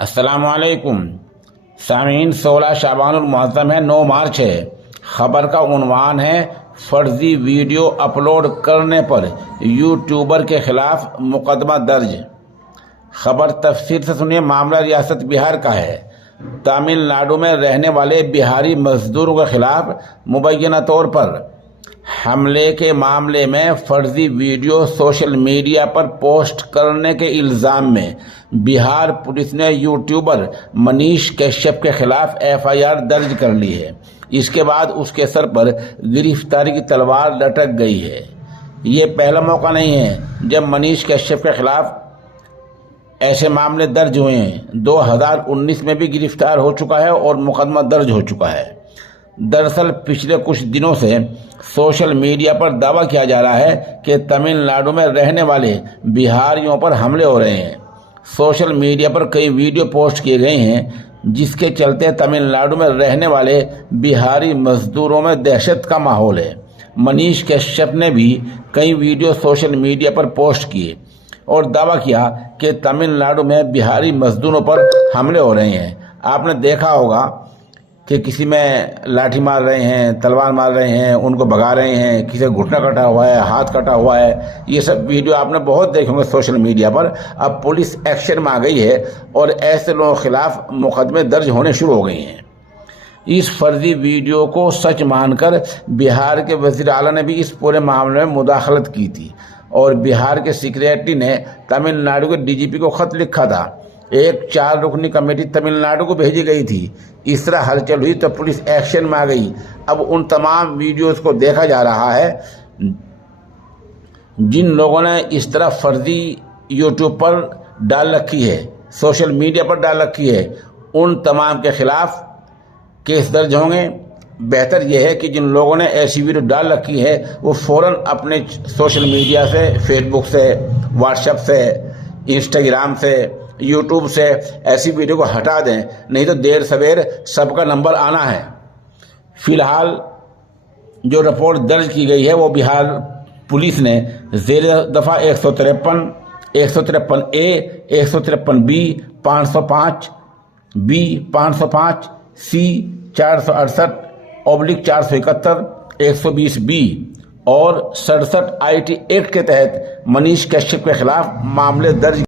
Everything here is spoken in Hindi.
अस्सलामुअलैकुम सामीन। 16 शाबानुल मुअज़्ज़म है, 9 मार्च है। खबर का उन्वान है फर्जी वीडियो अपलोड करने पर यूट्यूबर के खिलाफ मुकदमा दर्ज। खबर तफसील से सुनिए। मामला रियासत बिहार का है। तमिलनाडु में रहने वाले बिहारी मजदूरों के खिलाफ मुबैना तौर पर हमले के मामले में फर्जी वीडियो सोशल मीडिया पर पोस्ट करने के इल्ज़ाम में बिहार पुलिस ने यूट्यूबर मनीष कश्यप के खिलाफ एफआईआर दर्ज कर ली है। इसके बाद उसके सर पर गिरफ्तारी की तलवार लटक गई है। ये पहला मौका नहीं है जब मनीष कश्यप के खिलाफ ऐसे मामले दर्ज हुए हैं। 2019 में भी गिरफ्तार हो चुका है और मुकदमा दर्ज हो चुका है। दरअसल पिछले कुछ दिनों से सोशल मीडिया पर दावा किया जा रहा है कि तमिलनाडु में रहने वाले बिहारियों पर हमले हो रहे हैं। सोशल मीडिया पर कई वीडियो पोस्ट किए गए हैं जिसके चलते तमिलनाडु में रहने वाले बिहारी मजदूरों में दहशत का माहौल है। मनीष कश्यप ने भी कई वीडियो सोशल मीडिया पर पोस्ट किए और दावा किया कि तमिलनाडु में बिहारी मजदूरों पर हमले हो रहे हैं। आपने देखा होगा कि किसी में लाठी मार रहे हैं, तलवार मार रहे हैं, उनको भगा रहे हैं, किसी का घुटना कटा हुआ है, हाथ कटा हुआ है। ये सब वीडियो आपने बहुत देखे होंगे सोशल मीडिया पर। अब पुलिस एक्शन में आ गई है और ऐसे लोगों के खिलाफ मुकदमे दर्ज होने शुरू हो गए हैं। इस फर्जी वीडियो को सच मानकर बिहार के वज़ीर आला ने भी इस पूरे मामले में मुदाखलत की थी और बिहार के सेक्रेटरी ने तमिलनाडु के डीजीपी को खत लिखा था। एक 4 रुकनी कमेटी तमिलनाडु को भेजी गई थी। इस तरह हलचल हुई तो पुलिस एक्शन में आ गई। अब उन तमाम वीडियोस को देखा जा रहा है जिन लोगों ने इस तरह फर्जी यूट्यूब पर डाल रखी है, सोशल मीडिया पर डाल रखी है, उन तमाम के खिलाफ केस दर्ज होंगे। बेहतर यह है कि जिन लोगों ने ऐसी वीडियो डाल रखी है वो फ़ौरन अपने सोशल मीडिया से, फेसबुक से, व्हाट्सएप से, इंस्टाग्राम से, यूट्यूब से ऐसी वीडियो को हटा दें, नहीं तो देर सवेर सबका नंबर आना है। फिलहाल जो रिपोर्ट दर्ज की गई है वो बिहार पुलिस ने ज़ेर दफ़ा 153, 153A, 153B, 505, B, 505, C, 468/471, 120B और 67 IT एक्ट के तहत मनीष कश्यप के खिलाफ मामले दर्ज